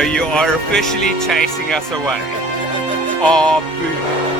So you are officially chasing us away. Oh, boo.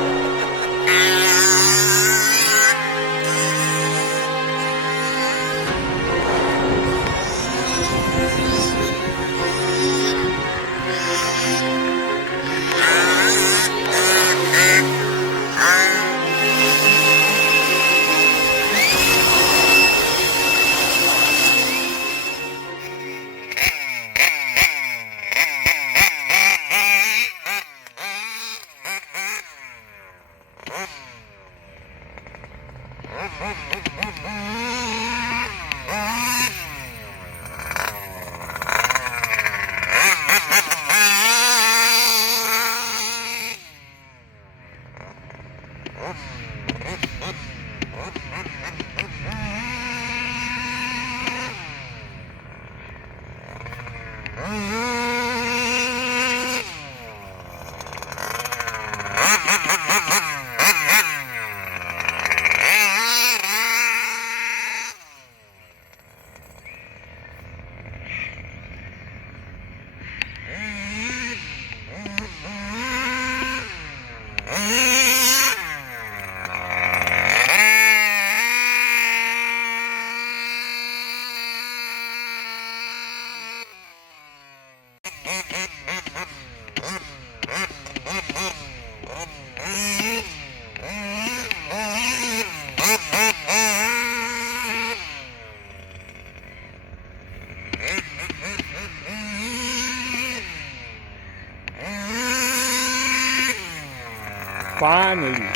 Finally.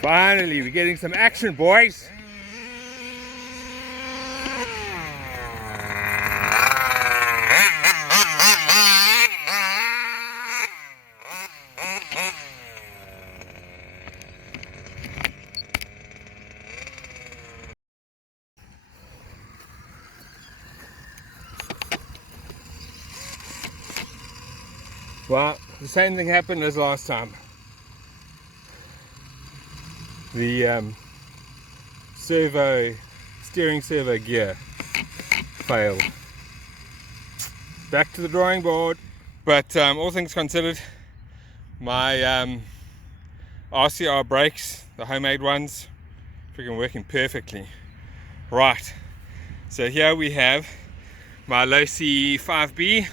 Finally, we're getting some action, boys. Well, the same thing happened as last time. The steering servo gear failed. Back to the drawing board. But all things considered, my RCR brakes, the homemade ones, freaking working perfectly. Right, so here we have my losi 5B,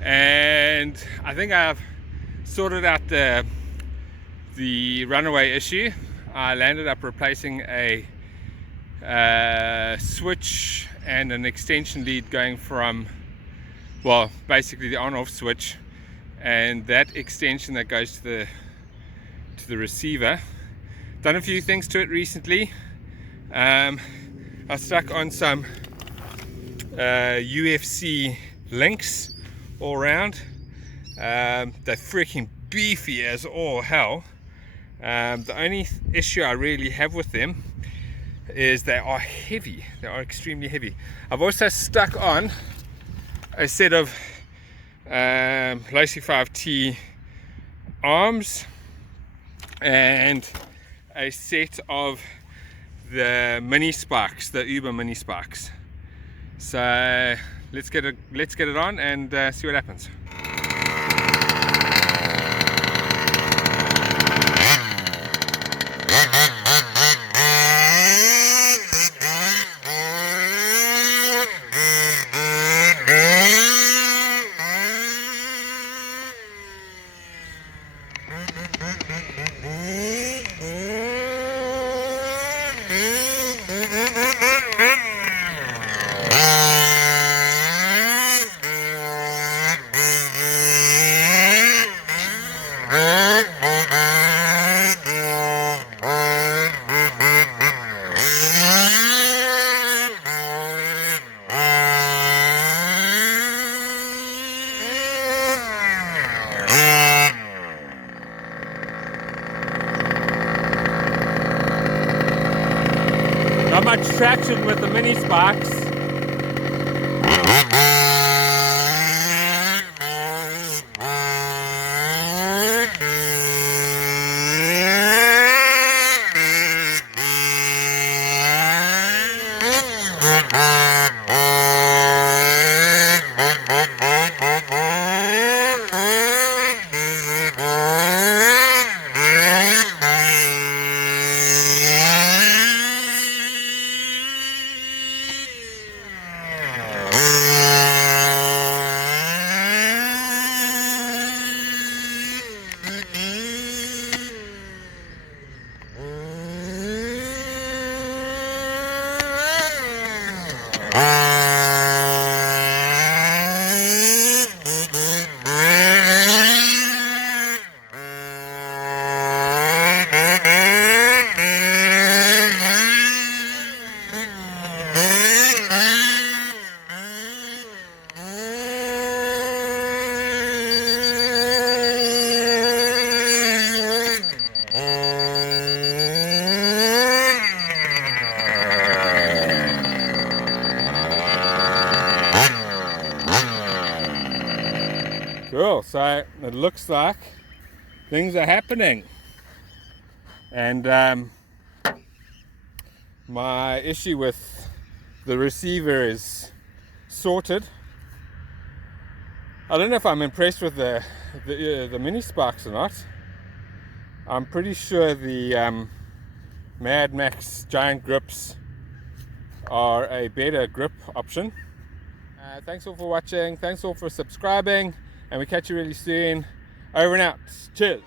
and I think I've sorted out the runaway issue. I landed up replacing a switch and an extension lead going from, well, basically the on-off switch, and that extension that goes to the receiver. Done a few things to it recently. I stuck on some UFC links all around. They're freaking beefy as all hell. The only issue I really have with them is they are heavy. They are extremely heavy. I've also stuck on a set of losi 5T arms and a set of the mini sparks, the Uber mini sparks. So let's get it on and see what happens. action with the mini spikes. Cool, so it looks like things are happening, and my issue with the receiver is sorted. I don't know if I'm impressed with the mini sparks or not. I'm pretty sure the Mad Max giant grips are a better grip option. Thanks all for watching, thanks all for subscribing, and we catch you really soon. Over and out. Cheers.